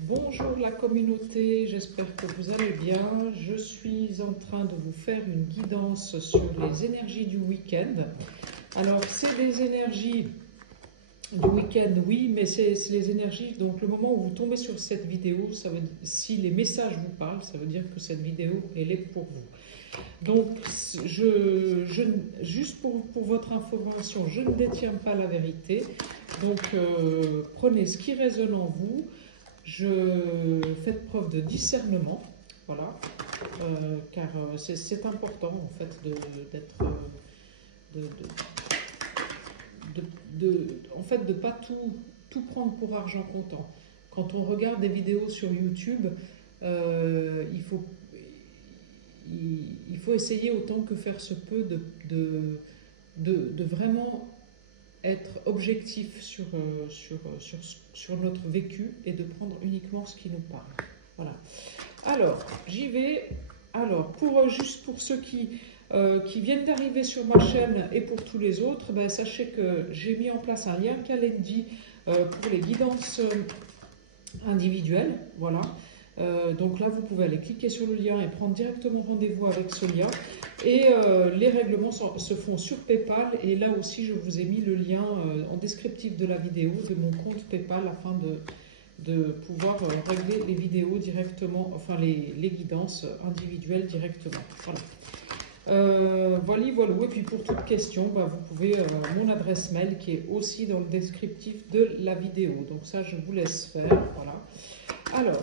Bonjour la communauté, j'espère que vous allez bien. Je suis en train de vous faire une guidance sur les énergies du week-end. Alors, c'est des énergies du week-end, oui, mais c'est les énergies. Donc, le moment où vous tombez sur cette vidéo, ça veut, si les messages vous parlent, ça veut dire que cette vidéo, elle est pour vous. Donc, juste pour votre information, je ne détiens pas la vérité. Donc, prenez ce qui résonne en vous. Faites preuve de discernement, voilà, car c'est important en fait d'être, de, en fait de pas tout prendre pour argent comptant. Quand on regarde des vidéos sur YouTube, il faut essayer autant que faire se peut de vraiment être objectif sur notre vécu et de prendre uniquement ce qui nous parle. Voilà. Alors, j'y vais. Alors, juste pour ceux qui viennent d'arriver sur ma chaîne et pour tous les autres, ben, sachez que j'ai mis en place un lien Calendly pour les guidances individuelles. Voilà. Donc là, vous pouvez aller cliquer sur le lien et prendre directement rendez-vous avec ce lien. Et les règlements se font sur PayPal. Et là aussi, je vous ai mis le lien en descriptif de la vidéo de mon compte PayPal afin de pouvoir régler les vidéos directement, enfin les guidances individuelles directement. Voilà. Voilà. Et puis pour toute question, bah, vous pouvez mon adresse mail qui est aussi dans le descriptif de la vidéo. Donc ça, je vous laisse faire. Voilà. Alors,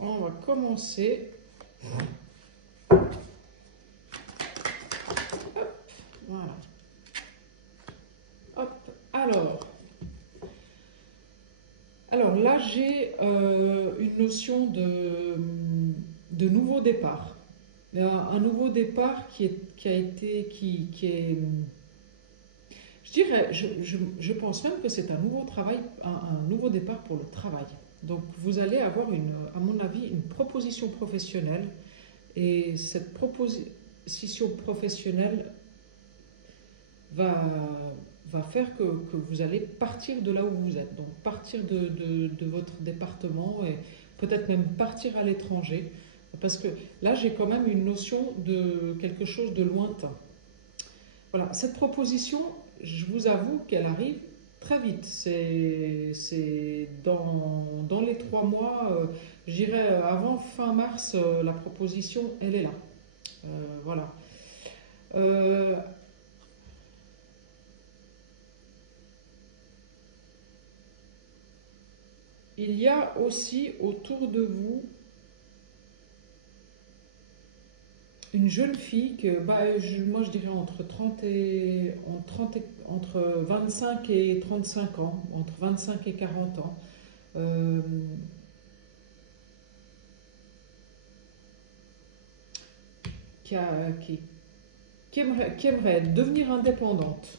on va commencer. Hop, voilà. Hop, alors là, j'ai une notion de nouveau départ. Un nouveau départ qui est, je dirais, je pense même que c'est un nouveau travail, un nouveau départ pour le travail. Donc vous allez avoir, à mon avis, une proposition professionnelle. Et cette proposition professionnelle va faire que vous allez partir de là où vous êtes. Donc partir de votre département et peut-être même partir à l'étranger. Parce que là, j'ai quand même une notion de quelque chose de lointain. Voilà, cette proposition, je vous avoue qu'elle arrive très vite. C'est dans les 3 mois, j'irai avant fin mars, la proposition, elle est là. Voilà. Il y a aussi autour de vous une jeune fille que, bah, moi je dirais entre 25 et 35 ans, entre 25 et 40 ans, euh, qui aimerait devenir indépendante,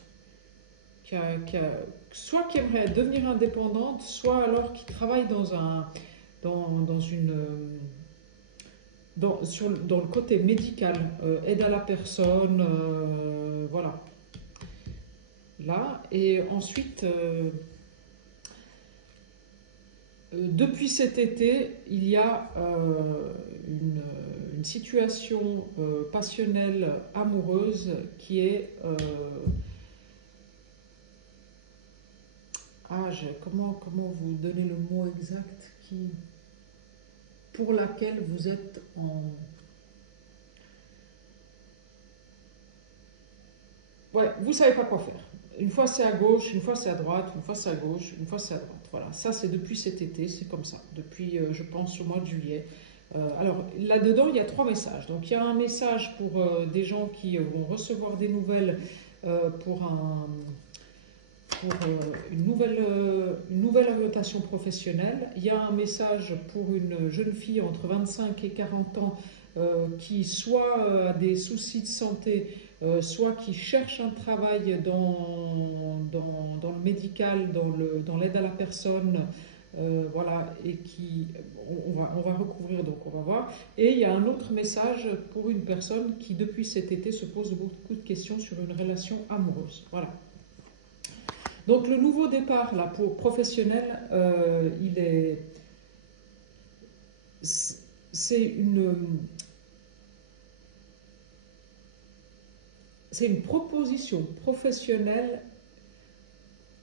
soit qui aimerait devenir indépendante, soit alors qui travaille dans une dans le côté médical, aide à la personne, voilà. Là, et ensuite, depuis cet été, il y a une situation passionnelle, amoureuse, qui est... comment vous donner le mot exact pour laquelle vous êtes en... Ouais, vous savez pas quoi faire. Une fois c'est à gauche, une fois c'est à droite, une fois c'est à gauche, une fois c'est à droite. Voilà, ça c'est depuis cet été, c'est comme ça. Depuis, je pense, au mois de juillet. Alors là-dedans, il y a 3 messages. Donc il y a un message pour des gens qui vont recevoir des nouvelles pour une nouvelle orientation professionnelle. Il y a un message pour une jeune fille entre 25 et 40 ans qui soit a des soucis de santé, soit qui cherche un travail dans le médical, dans l'aide à la personne, voilà, et on va recouvrir, donc on va voir. Et il y a un autre message pour une personne qui depuis cet été se pose beaucoup de questions sur une relation amoureuse. Voilà. Donc le nouveau départ là, pour professionnel, il est une proposition professionnelle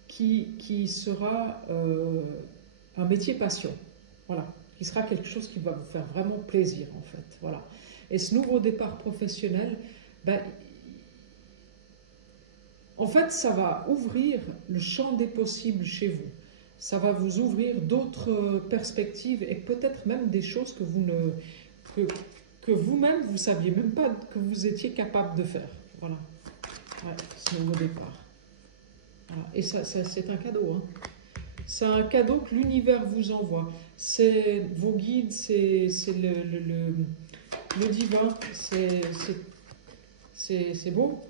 qui sera un métier passion. Voilà. Qui sera quelque chose qui va vous faire vraiment plaisir, en fait. Voilà. Et ce nouveau départ professionnel, ben, en fait, ça va ouvrir le champ des possibles chez vous. Ça va vous ouvrir d'autres perspectives et peut-être même des choses que vous-même, vous ne saviez même pas que vous étiez capable de faire. Voilà. Ouais, ce nouveau départ. Voilà. Et ça, c'est un cadeau. Hein. C'est un cadeau que l'univers vous envoie. C'est vos guides, c'est le divin. C'est beau,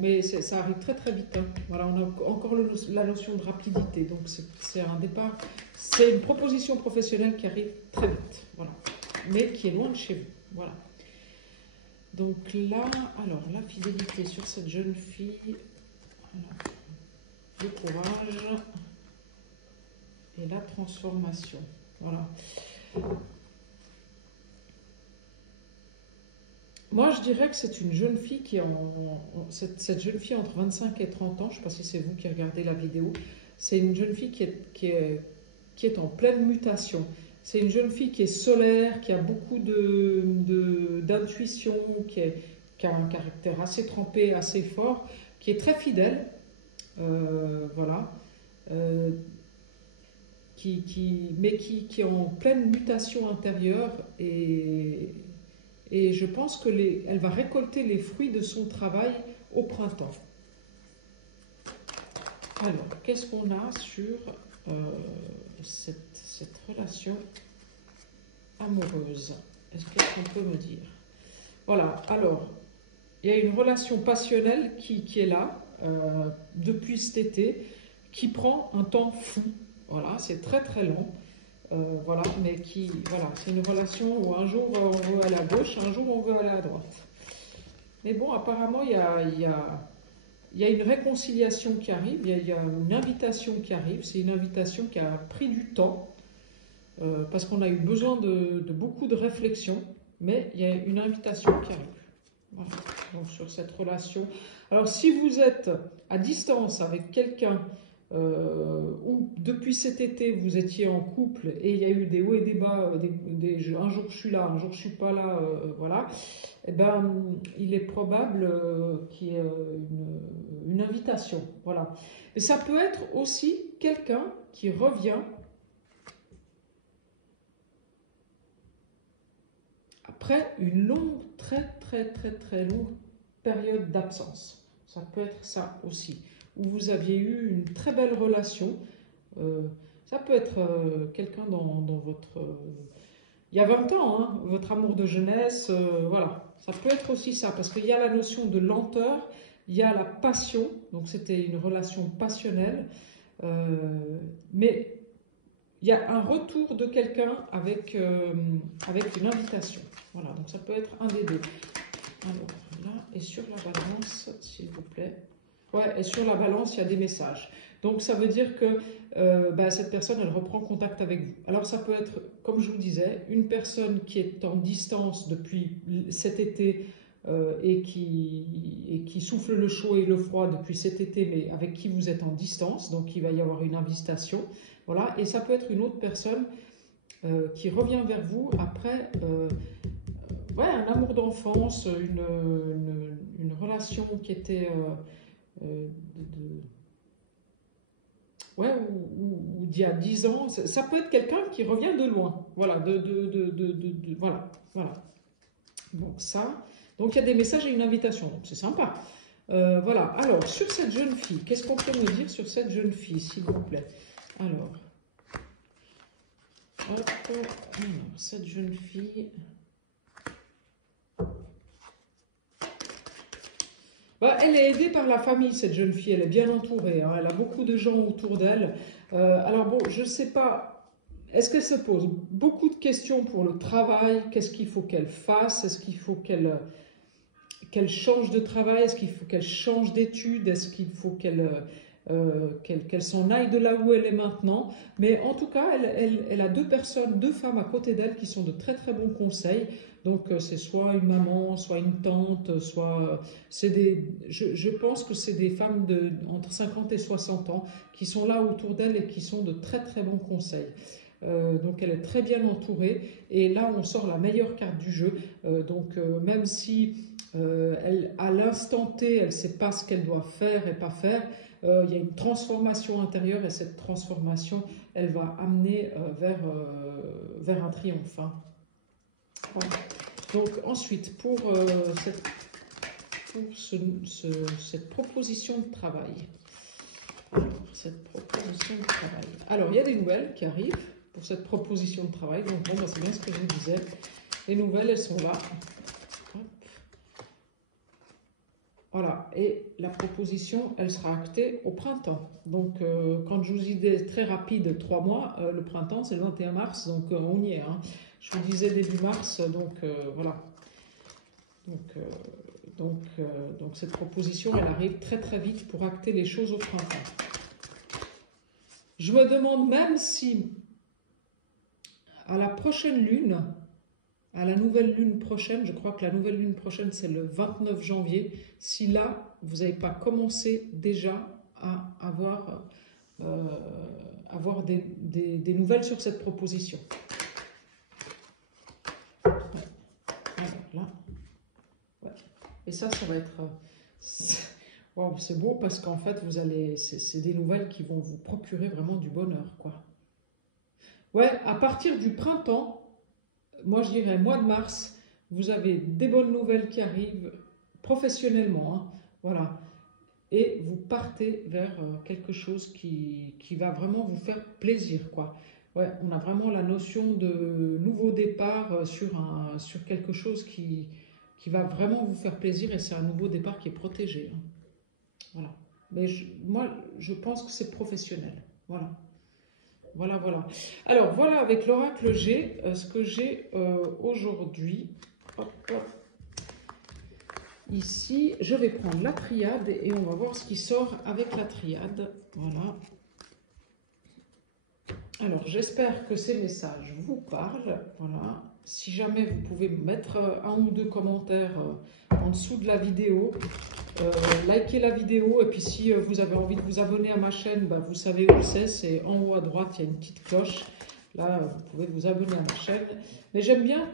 mais ça arrive très très vite. Hein. Voilà, on a encore la notion de rapidité. Donc c'est un départ, c'est une proposition professionnelle qui arrive très vite. Voilà, mais qui est loin de chez vous. Voilà. Donc là, alors la fidélité sur cette jeune fille, alors, le courage et la transformation. Voilà. Moi, je dirais que c'est une jeune fille qui est cette jeune fille entre 25 et 30 ans, je ne sais pas si c'est vous qui regardez la vidéo, c'est une jeune fille qui est en pleine mutation. C'est une jeune fille qui est solaire, qui a beaucoup d'intuition, qui a un caractère assez trempé, assez fort, qui est très fidèle, voilà, mais qui est en pleine mutation intérieure et je pense qu'elle va récolter les fruits de son travail au printemps. Alors, qu'est-ce qu'on a sur cette relation amoureuse? Qu'est-ce qu'on peut me dire? Voilà, alors, il y a une relation passionnelle qui est là, depuis cet été, qui prend un temps fou. Voilà, c'est très très long. Voilà, mais voilà, c'est une relation où un jour on veut aller à gauche, un jour on veut aller à droite. Mais bon, apparemment, il y a une réconciliation qui arrive, il y a une invitation qui arrive. C'est une invitation qui a pris du temps, parce qu'on a eu besoin de beaucoup de réflexion, mais il y a une invitation qui arrive. Voilà, donc sur cette relation. Alors, si vous êtes à distance avec quelqu'un, ou depuis cet été vous étiez en couple et il y a eu des hauts et des bas, un jour je suis là, un jour je suis pas là, voilà, et ben il est probable qu'il y ait une invitation, voilà. Et ça peut être aussi quelqu'un qui revient après une longue, très très très très longue période d'absence. Ça peut être ça aussi. Où vous aviez eu une très belle relation. Ça peut être quelqu'un dans votre... il y a 20 ans, hein, votre amour de jeunesse, voilà. Ça peut être aussi ça, parce qu'il y a la notion de lenteur, il y a la passion, donc c'était une relation passionnelle, mais il y a un retour de quelqu'un avec une invitation. Voilà, donc ça peut être un des deux. Alors là, et sur la balance, s'il vous plaît. Ouais, et sur la balance, il y a des messages. Donc, ça veut dire que cette personne, elle reprend contact avec vous. Alors, ça peut être, comme je vous disais, une personne qui est en distance depuis cet été et qui souffle le chaud et le froid depuis cet été, mais avec qui vous êtes en distance. Donc, il va y avoir une invitation. Voilà. Et ça peut être une autre personne qui revient vers vous après... un amour d'enfance, une relation qui était... ou d'il y a 10 ans, ça peut être quelqu'un qui revient de loin, voilà, voilà. Donc ça, donc il y a des messages et une invitation, donc c'est sympa. Voilà, alors sur cette jeune fille, qu'est-ce qu'on peut me dire sur cette jeune fille, s'il vous plaît? Alors, cette jeune fille... elle est aidée par la famille, cette jeune fille, elle est bien entourée, hein, elle a beaucoup de gens autour d'elle. Alors bon, je ne sais pas, est-ce qu'elle se pose beaucoup de questions pour le travail? Qu'est-ce qu'il faut qu'elle fasse? Est-ce qu'il faut qu'elle change de travail? Est-ce qu'il faut qu'elle change d'études? Est-ce qu'il faut qu'elle qu'elle s'en aille de là où elle est maintenant. Mais en tout cas, elle a deux femmes à côté d'elle qui sont de très très bons conseils. Donc c'est soit une maman, soit une tante, soit... je pense que c'est des femmes entre 50 et 60 ans qui sont là autour d'elle et qui sont de très très bons conseils. Donc elle est très bien entourée et là on sort la meilleure carte du jeu. Même si à l'instant T elle ne sait pas ce qu'elle doit faire et pas faire, il y a une transformation intérieure et cette transformation elle va amener vers un triomphe. Hein. Voilà. Donc ensuite pour cette proposition de travail. Alors il y a des nouvelles qui arrivent pour cette proposition de travail. Donc bon, c'est bien ce que je vous disais. Les nouvelles, elles sont là. Hop. Voilà. Et la proposition, elle sera actée au printemps. Donc quand je vous dis très rapide, 3 mois, le printemps, c'est le 21 mars. Donc on y est. Hein. Je vous disais début mars. Donc voilà. Donc cette proposition, elle arrive très très vite pour acter les choses au printemps. Je me demande même si à la prochaine lune, à la nouvelle lune prochaine, je crois que la nouvelle lune prochaine c'est le 29 janvier, si là vous n'avez pas commencé déjà à avoir des nouvelles sur cette proposition. Ouais. Alors là, ouais. Et ça va être... Wow, c'est beau parce qu'en fait, c'est des nouvelles qui vont vous procurer vraiment du bonheur, quoi. Ouais, à partir du printemps, moi je dirais mois de mars, vous avez des bonnes nouvelles qui arrivent professionnellement, hein, voilà. Et vous partez vers quelque chose qui va vraiment vous faire plaisir, quoi. Ouais, on a vraiment la notion de nouveau départ sur quelque chose qui va vraiment vous faire plaisir et c'est un nouveau départ qui est protégé. Hein. Voilà. Mais moi, je pense que c'est professionnel. Voilà. Voilà. Alors, voilà avec l'oracle G, ce que j'ai aujourd'hui. Ici, je vais prendre la triade et on va voir ce qui sort avec la triade. Voilà. Alors, j'espère que ces messages vous parlent. Voilà. Si jamais vous pouvez me mettre un ou deux commentaires en dessous de la vidéo, likez la vidéo et puis si vous avez envie de vous abonner à ma chaîne, bah, vous savez où c'est en haut à droite, il y a une petite cloche. Là, vous pouvez vous abonner à ma chaîne. Mais j'aime bien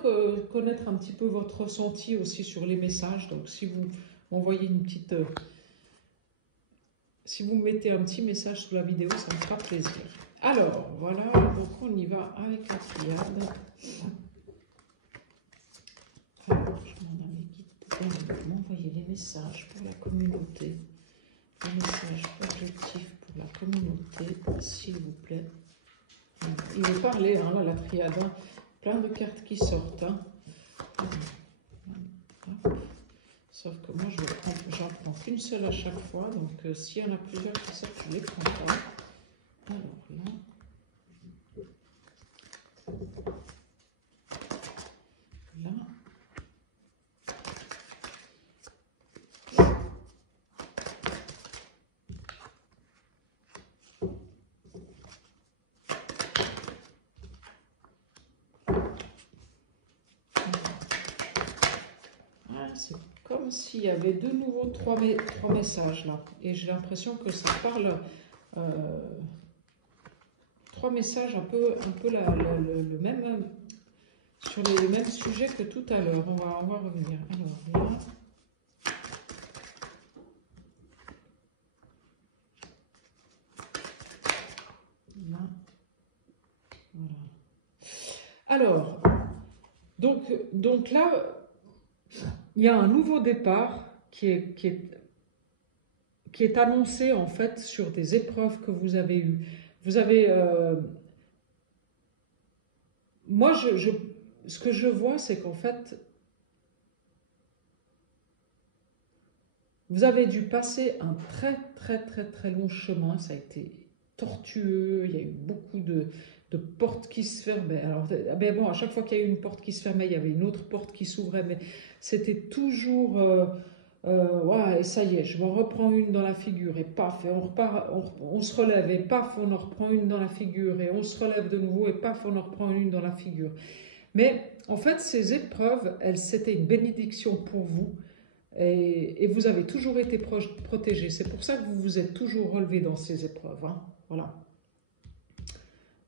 connaître un petit peu votre ressenti aussi sur les messages. Donc, si vous m'envoyez une petite... si vous mettez un petit message sous la vidéo, ça me fera plaisir. Alors, voilà, donc on y va avec la triade. Alors, je demande à mes guides de m'envoyer les messages pour la communauté. Les messages objectifs pour la communauté, s'il vous plaît. Il veut parler, hein, là, la triade. Hein. Plein de cartes qui sortent. Hein. Sauf que moi, j'en prends qu'une seule à chaque fois. Donc, s'il y en a plusieurs qui sortent, je les prends pas. Alors là. Là. C'est comme s'il y avait de nouveau trois messages là. Et j'ai l'impression que ça parle... 3 messages un peu le même, sur le même sujet que tout à l'heure. On va revenir. Alors là... Là. Voilà. Alors, donc là... Il y a un nouveau départ qui est annoncé en fait sur des épreuves que vous avez eues. Vous avez... moi, ce que je vois, c'est qu'en fait, vous avez dû passer un très long chemin. Ça a été tortueux, il y a eu beaucoup de portes qui se fermaient. Alors, bon, à chaque fois qu'il y a eu une porte qui se fermait, il y avait une autre porte qui s'ouvrait, mais c'était toujours Ouais, et ça y est, je m'en reprends une dans la figure, et paf, et on repart, on se relève, et paf, on en reprend une dans la figure, et on se relève de nouveau, et paf, on en reprend une dans la figure. Mais en fait, ces épreuves, c'était une bénédiction pour vous, et vous avez toujours été protégé. C'est pour ça que vous vous êtes toujours relevé dans ces épreuves. Hein. Voilà.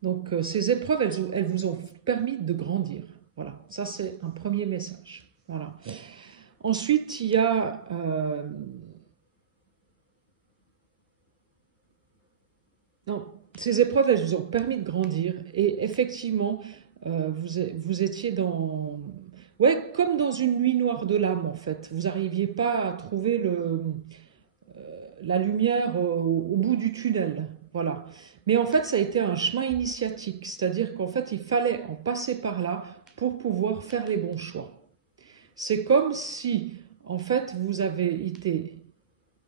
Donc, ces épreuves, elles vous ont permis de grandir. Voilà, ça c'est un premier message. Voilà. Ensuite, il y a non, ces épreuves, elles vous ont permis de grandir et effectivement, vous étiez dans, ouais, comme dans une nuit noire de l'âme en fait. Vous n'arriviez pas à trouver la lumière au bout du tunnel, voilà. Mais en fait, ça a été un chemin initiatique, c'est-à-dire qu'en fait, il fallait en passer par là pour pouvoir faire les bons choix. C'est comme si, en fait, vous avez été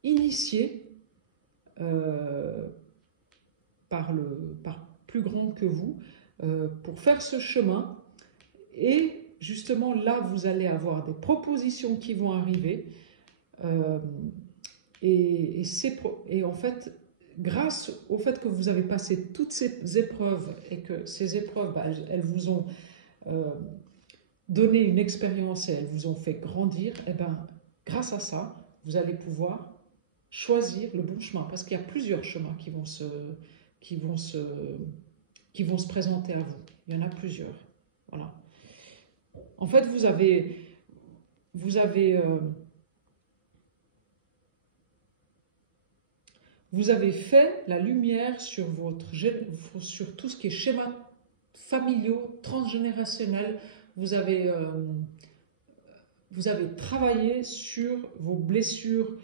initié par plus grand que vous pour faire ce chemin. Et justement, là, vous allez avoir des propositions qui vont arriver. Et en fait, grâce au fait que vous avez passé toutes ces épreuves et que ces épreuves, bah, elles vous ont donné une expérience et elles vous ont fait grandir, et ben, grâce à ça, vous allez pouvoir choisir le bon chemin. Parce qu'il y a plusieurs chemins qui vont se présenter à vous. Il y en a plusieurs. Voilà. En fait, vous avez fait la lumière sur tout ce qui est schéma familiaux, transgénérationnel. Vous avez travaillé sur vos blessures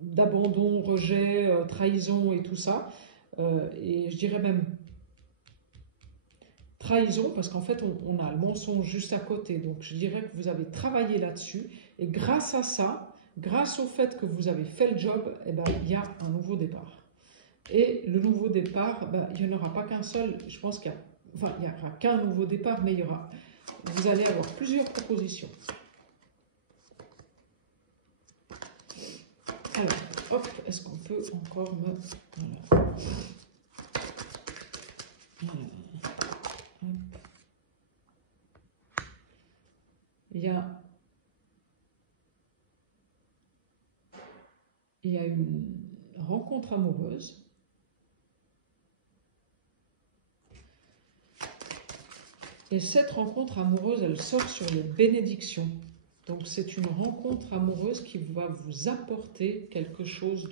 d'abandon, rejet, trahison et tout ça. Et je dirais même trahison, parce qu'en fait, on a le mensonge juste à côté. Donc, je dirais que vous avez travaillé là-dessus. Et grâce à ça, grâce au fait que vous avez fait le job, eh ben, il y a un nouveau départ. Et le nouveau départ, ben, il n'y en aura pas qu'un seul. Je pense qu'il n'y aura qu'un nouveau départ, mais vous allez avoir plusieurs propositions. Alors, hop, est-ce qu'on peut encore me... Voilà. Voilà. Il y a une rencontre amoureuse. Et cette rencontre amoureuse, elle sort sur les bénédictions. Donc c'est une rencontre amoureuse qui va vous apporter quelque chose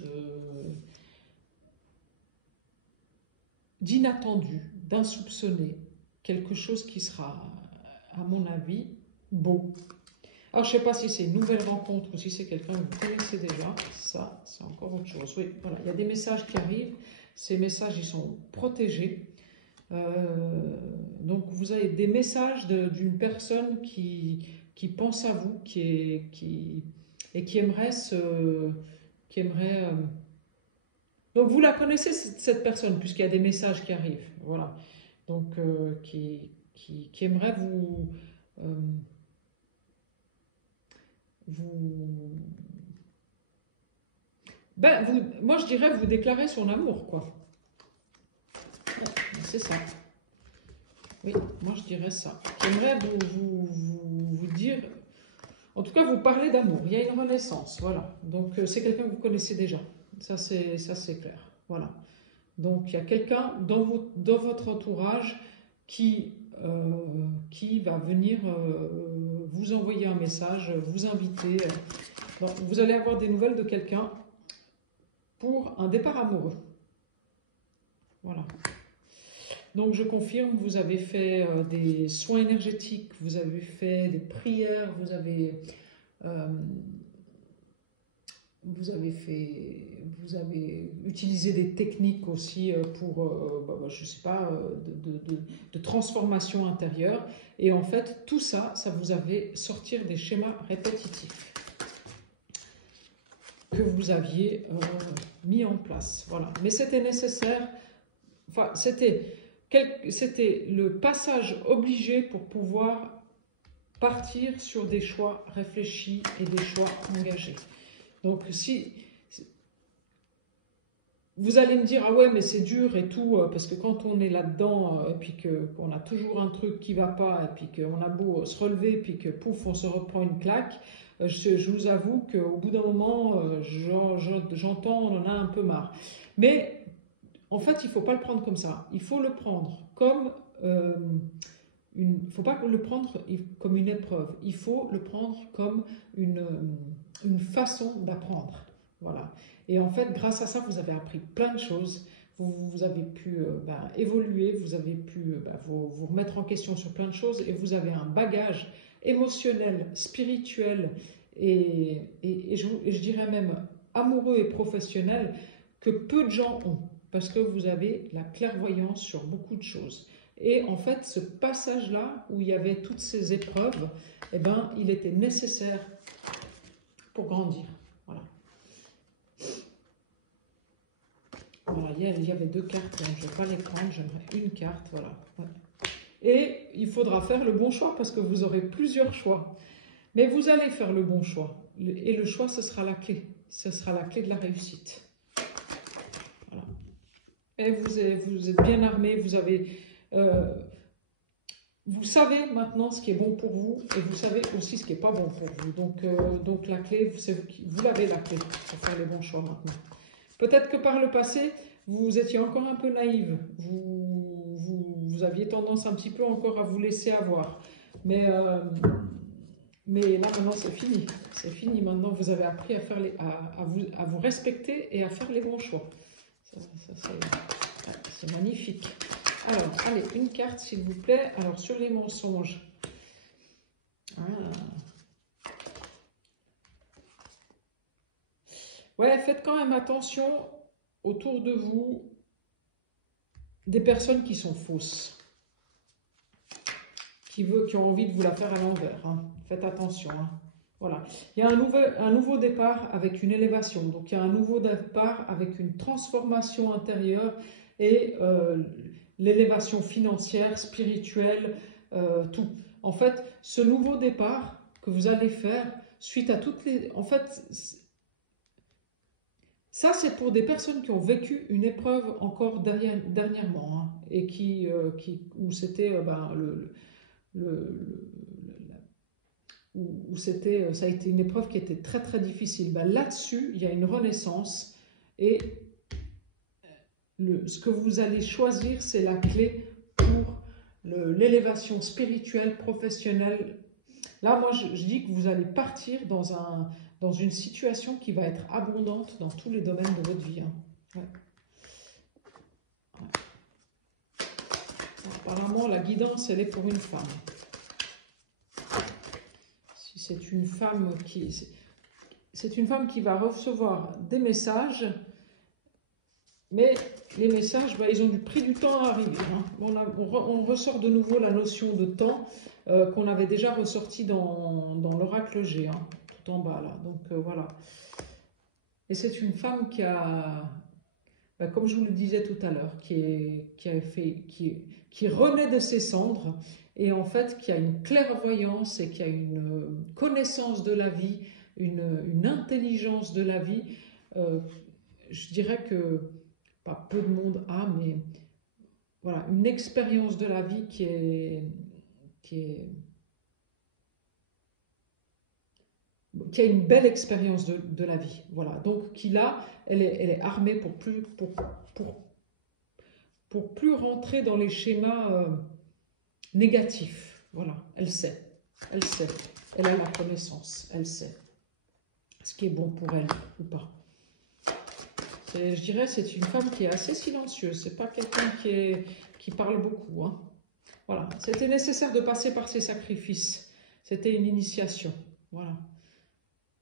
d'inattendu, d'insoupçonné. Quelque chose qui sera, à mon avis, beau. Alors, je ne sais pas si c'est une nouvelle rencontre ou si c'est quelqu'un que vous connaissez déjà. Ça, c'est encore autre chose. Oui, voilà, il y a des messages qui arrivent. Ces messages, ils sont protégés. Donc, vous avez des messages d'une personne qui pense à vous, et qui aimerait donc, vous la connaissez, cette personne, puisqu'il y a des messages qui arrivent. Voilà. Donc, qui aimerait moi je dirais vous déclarer son amour, quoi. C'est ça. Oui, moi je dirais ça. J'aimerais vous dire, en tout cas vous parler d'amour. Il y a une renaissance, voilà. Donc c'est quelqu'un que vous connaissez déjà. Ça c'est clair. Voilà. Donc il y a quelqu'un dans votre entourage qui va venir vous envoyer un message, vous inviter. Donc, vous allez avoir des nouvelles de quelqu'un pour un départ amoureux. Voilà. Donc je confirme, vous avez fait des soins énergétiques, vous avez fait des prières, vous avez utilisé des techniques aussi pour, je sais pas, de transformation intérieure. Et en fait, tout ça, ça vous avait sortir des schémas répétitifs que vous aviez mis en place. Voilà. Mais c'était nécessaire, enfin, c'était le passage obligé pour pouvoir partir sur des choix réfléchis et des choix engagés. Donc si vous allez me dire, ah ouais, mais c'est dur et tout, parce que quand on est là-dedans, et puis qu'on a toujours un truc qui va pas, et puis qu'on a beau se relever, et puis que pouf, on se reprend une claque, je vous avoue qu'au bout d'un moment, j'entends, on en a un peu marre. Mais en fait, il ne faut pas le prendre comme ça. Il faut le prendre comme faut pas le prendre comme une épreuve. Il faut le prendre comme une façon d'apprendre. Voilà. Et en fait, grâce à ça, vous avez appris plein de choses. Vous avez pu évoluer, vous avez pu vous remettre en question sur plein de choses et vous avez un bagage émotionnel, spirituel et je dirais même amoureux et professionnel que peu de gens ont parce que vous avez la clairvoyance sur beaucoup de choses. Et en fait, ce passage-là où il y avait toutes ces épreuves, eh ben, il était nécessaire pour grandir. Voilà. Voilà, il y avait 2 cartes, donc je ne vais pas les prendre, j'aimerais une carte, voilà. Ouais. Et il faudra faire le bon choix parce que vous aurez plusieurs choix. Mais vous allez faire le bon choix. Et le choix, ce sera la clé. Ce sera la clé de la réussite. Voilà. Et vous êtes bien armés, vous savez maintenant ce qui est bon pour vous et vous savez aussi ce qui n'est pas bon pour vous. Donc la clé, vous l'avez la clé pour faire les bons choix maintenant. Peut-être que par le passé, vous étiez encore un peu naïve. Vous aviez tendance un petit peu encore à vous laisser avoir. Mais là maintenant c'est fini. C'est fini maintenant. Vous avez appris à vous respecter et à faire les bons choix. C'est magnifique. Alors, allez, une carte s'il vous plaît. Alors, sur les mensonges. Ouais, faites quand même attention autour de vous des personnes qui sont fausses. Qui ont envie de vous la faire à l'envers. Hein. Faites attention. Hein. Voilà. Il y a un nouveau départ avec une élévation. Donc, il y a un nouveau départ avec une transformation intérieure et l'élévation financière, spirituelle, tout. En fait, ce nouveau départ que vous allez faire suite à toutes les... En fait, ça c'est pour des personnes qui ont vécu une épreuve encore dernièrement hein, et où c'était où ça a été une épreuve qui était très très difficile. Ben, là-dessus, il y a une renaissance et ce que vous allez choisir, c'est la clé pour l'élévation spirituelle, professionnelle. Là, moi, je dis que vous allez partir dans une situation qui va être abondante dans tous les domaines de votre vie. Hein. Ouais. Ouais. Apparemment, la guidance, elle est pour une femme. Si c'est une femme qui va recevoir des messages, mais les messages, ils ont pris du temps à arriver. Hein. On ressort de nouveau la notion de temps qu'on avait déjà ressorti dans l'oracle G, hein, tout en bas là. Donc voilà. Et c'est une femme qui a, comme je vous le disais tout à l'heure, qui renaît de ses cendres et en fait qui a une clairvoyance et qui a une connaissance de la vie, une intelligence de la vie. Je dirais que pas peu de monde a, mais voilà, une expérience de la vie qui a une belle expérience de la vie. Voilà, donc qui là, elle est armée pour plus rentrer dans les schémas négatifs. Voilà, elle sait, elle a la connaissance, elle sait ce qui est bon pour elle ou pas. Je dirais c'est une femme qui est assez silencieuse, c'est pas quelqu'un qui parle beaucoup. Hein. Voilà, c'était nécessaire de passer par ces sacrifices, c'était une initiation. Voilà.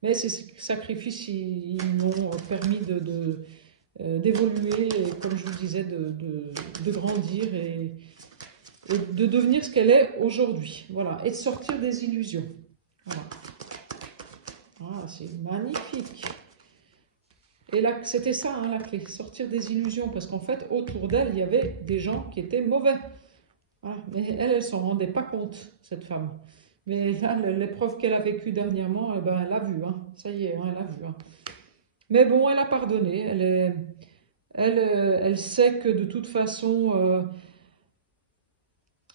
Mais ces sacrifices, ils m'ont permis d'évoluer, et comme je vous disais, de grandir et de devenir ce qu'elle est aujourd'hui. Voilà, et de sortir des illusions. Voilà. Ah, c'est magnifique. Et là, c'était ça, hein, la clé, sortir des illusions, parce qu'en fait, autour d'elle, il y avait des gens qui étaient mauvais. Voilà. Mais elle ne s'en rendait pas compte, cette femme. Mais là, l'épreuve qu'elle a vécue dernièrement, eh ben, elle a vu, hein. Ça y est, hein, elle a vu, hein. Mais bon, elle a pardonné. Elle sait que de toute façon,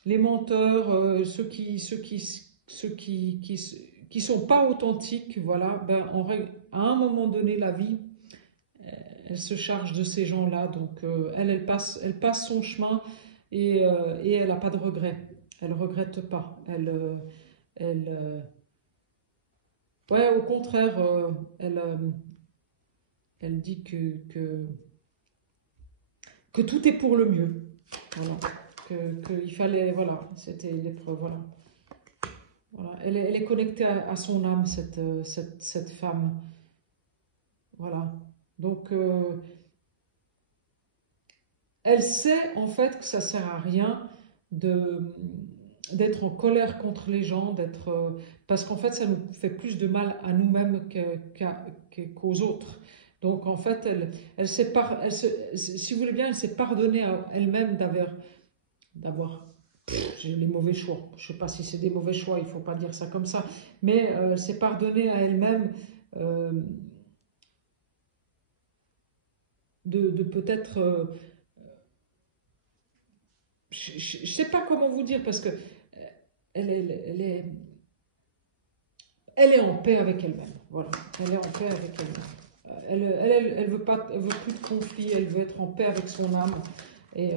les menteurs, ceux qui sont pas authentiques, voilà, ben, à un moment donné, la vie, elle se charge de ces gens-là. Donc, elle passe son chemin et elle n'a pas de regrets. Elle regrette pas. Elle, ouais, au contraire, elle dit que tout est pour le mieux. Voilà. Il fallait, voilà, c'était l'épreuve, voilà. Voilà. Elle est connectée à son âme, cette femme. Voilà. Donc, elle sait en fait que ça sert à rien d'être en colère contre les gens, parce qu'en fait, ça nous fait plus de mal à nous-mêmes qu'aux autres. Donc, en fait, si vous voulez bien, elle s'est pardonnée à elle-même d'avoir j'ai les mauvais choix. Je ne sais pas si c'est des mauvais choix, il ne faut pas dire ça comme ça, mais elle s'est pardonnée à elle-même euh, de peut-être... je ne sais pas comment vous dire, parce que elle, elle, elle est, elle est en paix avec elle-même. Voilà, elle est en paix avec elle-même. Elle veut plus de conflit, elle veut être en paix avec son âme. Et,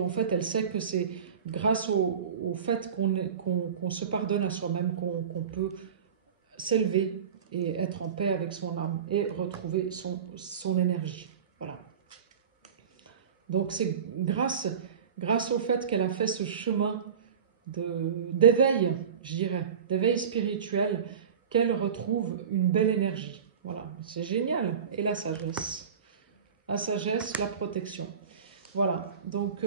en fait, elle sait que c'est grâce au fait qu'on se pardonne à soi-même qu'on peut s'élever et être en paix avec son âme et retrouver son énergie. Voilà. Donc c'est grâce au fait qu'elle a fait ce chemin d'éveil, je dirais, d'éveil spirituel, qu'elle retrouve une belle énergie. Voilà, c'est génial. Et la sagesse, la protection. Voilà, donc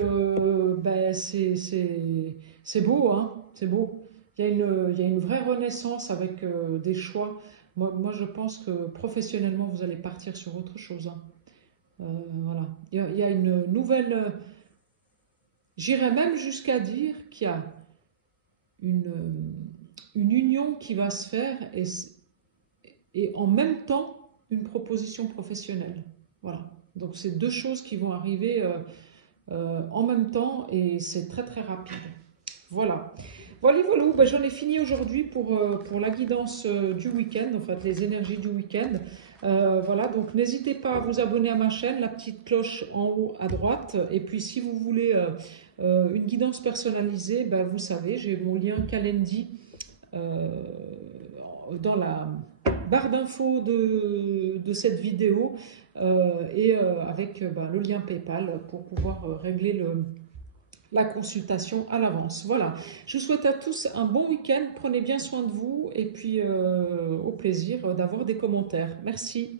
ben, c'est beau, hein, c'est beau. Il y a une vraie renaissance avec des choix. Moi, je pense que professionnellement, vous allez partir sur autre chose, hein. Voilà, il y a une nouvelle... J'irais même jusqu'à dire qu'il y a une union qui va se faire et en même temps une proposition professionnelle. Voilà, donc c'est deux choses qui vont arriver en même temps et c'est très très rapide. Voilà. Voilà, ben, j'en ai fini aujourd'hui pour la guidance du week-end, en fait, les énergies du week-end. Voilà, donc n'hésitez pas à vous abonner à ma chaîne, la petite cloche en haut à droite. Et puis si vous voulez une guidance personnalisée, ben, vous savez, j'ai mon lien Calendly dans la barre d'infos de cette vidéo et avec ben, le lien PayPal pour pouvoir régler la consultation à l'avance. Voilà, je vous souhaite à tous un bon week-end, prenez bien soin de vous et puis au plaisir d'avoir des commentaires. Merci.